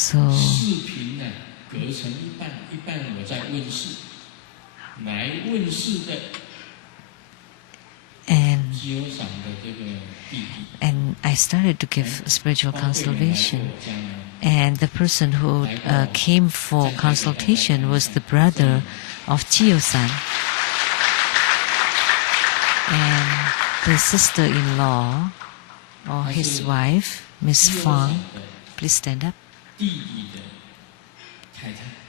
So, and I started to give spiritual consultation. And the person who came for consultation was the brother of Chiyo-san. And the sister-in-law, or his wife, Miss Fang, please stand up.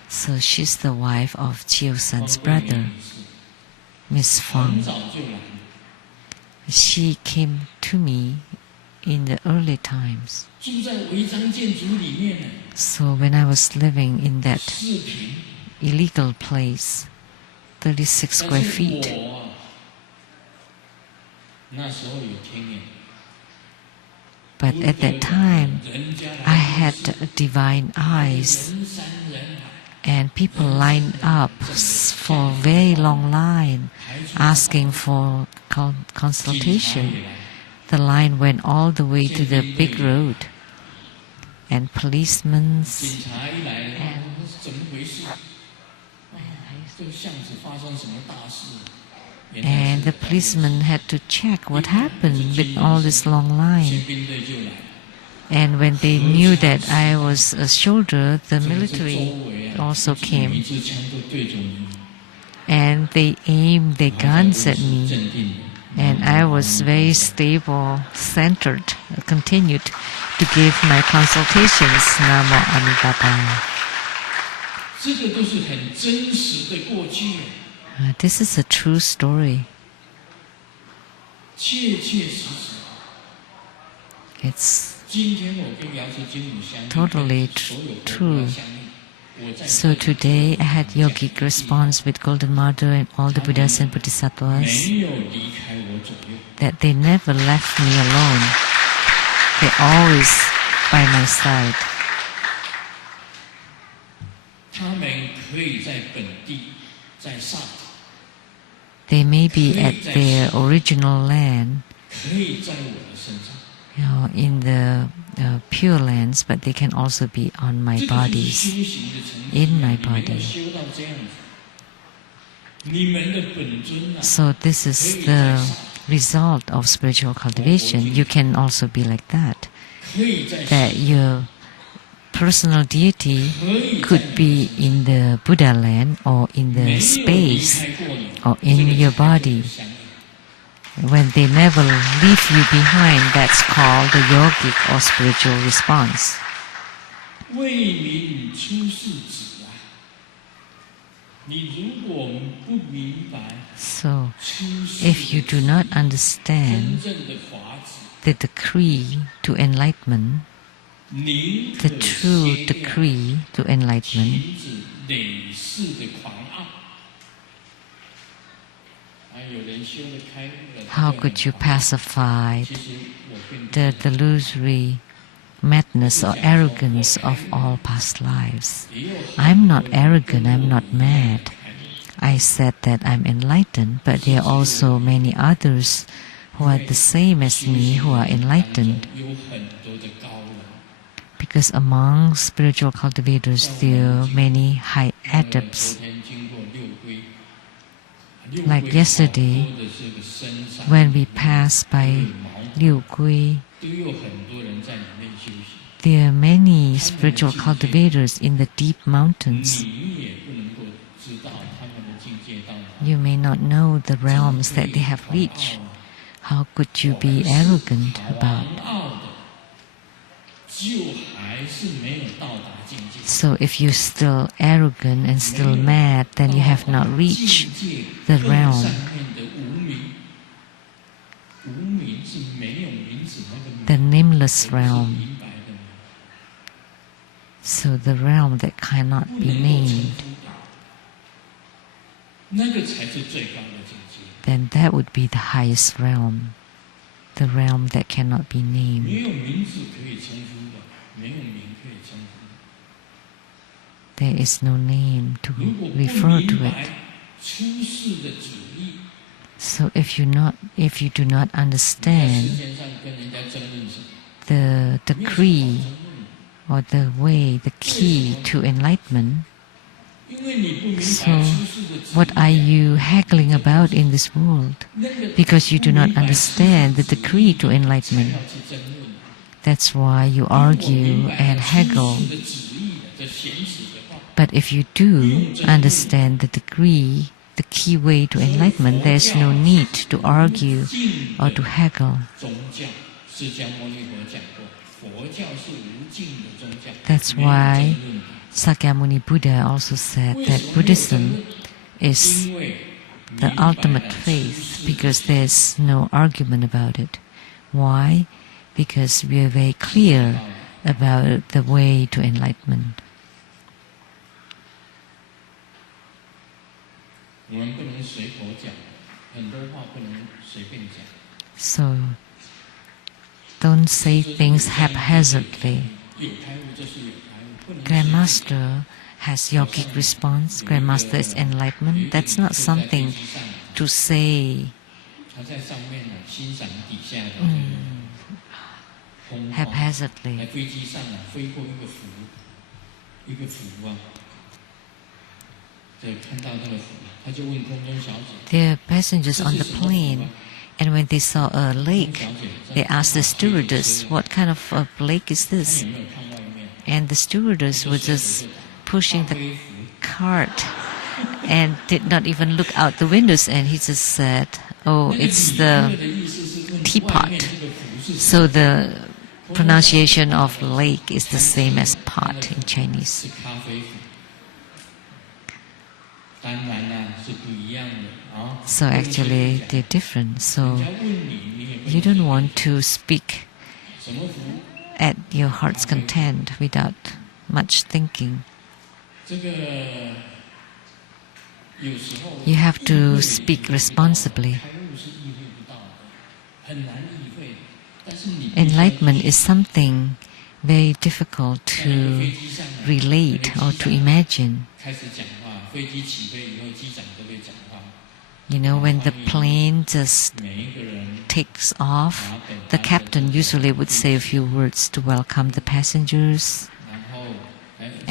So she's the wife of Chiyo-san's brother, Miss Fang. She came to me in the early times. So when I was living in that illegal place, 36 square feet, but at that time, I had divine eyes, and people lined up for a very long line, asking for consultation. The line went all the way to the big road, and policemen and the policeman had to check what happened with all this long line. And when they knew that I was a soldier, the military also came. And they aimed their guns at me. And I was very stable, centered, continued to give my consultations. Namo Amitabha. This is a true story. It's totally true. So today I had yogic response with Golden Mother and all the Buddhas and Bodhisattvas that they never left me alone. They're always by my side. They may be at their original land, in the pure lands, but they can also be on my bodies, in my body. So this is the result of spiritual cultivation. You can also be like that. That your personal deity could be in the Buddha land or in the space or in your body. When they never leave you behind, that's called the yogic or spiritual response. So, if you do not understand the decree to enlightenment, the true decree to enlightenment, how could you pacify the delusory madness or arrogance of all past lives? I'm not arrogant, I'm not mad. I said that I'm enlightened, but there are also many others who are the same as me who are enlightened. Because among spiritual cultivators there are many high adepts. Like yesterday, when we passed by Liu Gui, there are many spiritual cultivators in the deep mountains. You may not know the realms that they have reached. How could you be arrogant about? So if you're still arrogant and still mad, then you have not reached the realm. The nameless realm. So the realm that cannot be named. Then that would be the highest realm. The realm that cannot be named. There is no name to refer to it. So if you do not understand the decree or the way, the key to enlightenment. So, what are you haggling about in this world? Because you do not understand the decree to enlightenment. That's why you argue and haggle. But if you do understand the decree, the key way to enlightenment, there is no need to argue or to haggle. That's why Sakyamuni Buddha also said that Buddhism is the ultimate faith because there's no argument about it. Why? Because we are very clear about the way to enlightenment. So, don't say things haphazardly. Grandmaster has yogic response. Grandmaster is enlightenment. That's not something to say haphazardly. There are passengers on the plane, and when they saw a lake, they asked the stewardess, "What kind of a lake is this?" And the stewardess was just pushing the cart and did not even look out the windows, and he just said, "Oh, it's the teapot." So the pronunciation of lake is the same as pot in Chinese. So actually they're different. So you don't want to speak at your heart's content without much thinking. You have to speak responsibly. Enlightenment is something very difficult to relate or to imagine. You know, when the plane just takes off, the captain usually would say a few words to welcome the passengers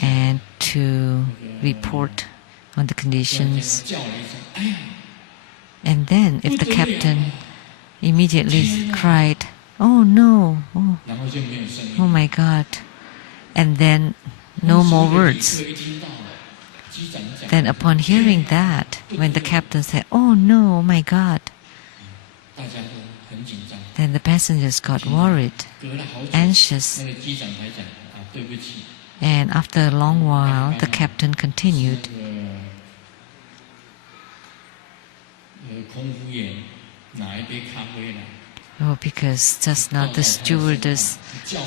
and to report on the conditions. And then if the captain immediately cried, "Oh no, oh my God," and then no more words. Then upon hearing that, when the captain said, "Oh no, my God," then the passengers got worried, anxious. And after a long while, the captain continued, "Oh, because just now the stewardess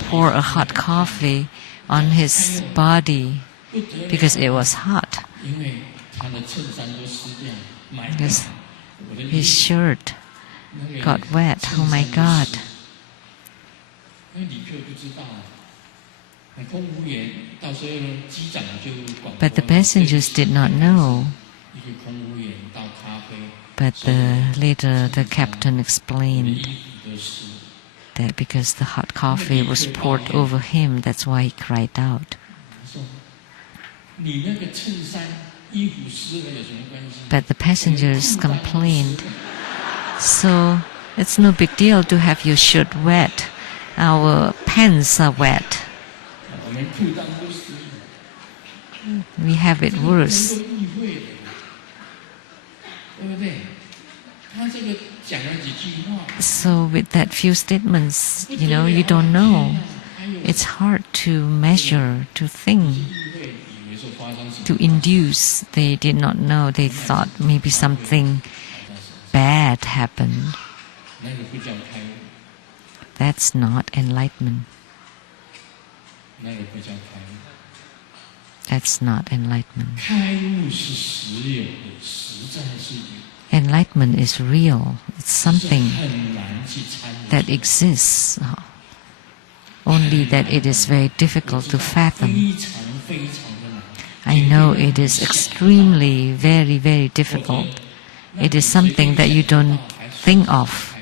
poured a hot coffee on his body because it was hot. Because his shirt got wet. Oh my God." But the passengers did not know. But later the captain explained that because the hot coffee was poured over him, that's why he cried out. But the passengers complained, "So it's no big deal to have your shirt wet. Our pants are wet. We have it worse." So with that few statements, you don't know. It's hard to measure, to think, to induce. They did not know. They thought maybe something bad happened. That's not enlightenment. That's not enlightenment. Enlightenment is real. It's something that exists. Only that it is very difficult to fathom. I know it is extremely, very, very difficult. It is something that you don't think of.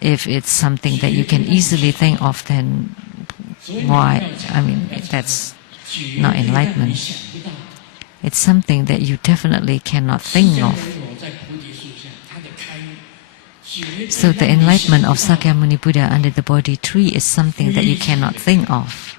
If it's something that you can easily think of, then why, I mean, that's not enlightenment. It's something that you definitely cannot think of. So the enlightenment of Sakyamuni Buddha under the Bodhi tree is something that you cannot think of.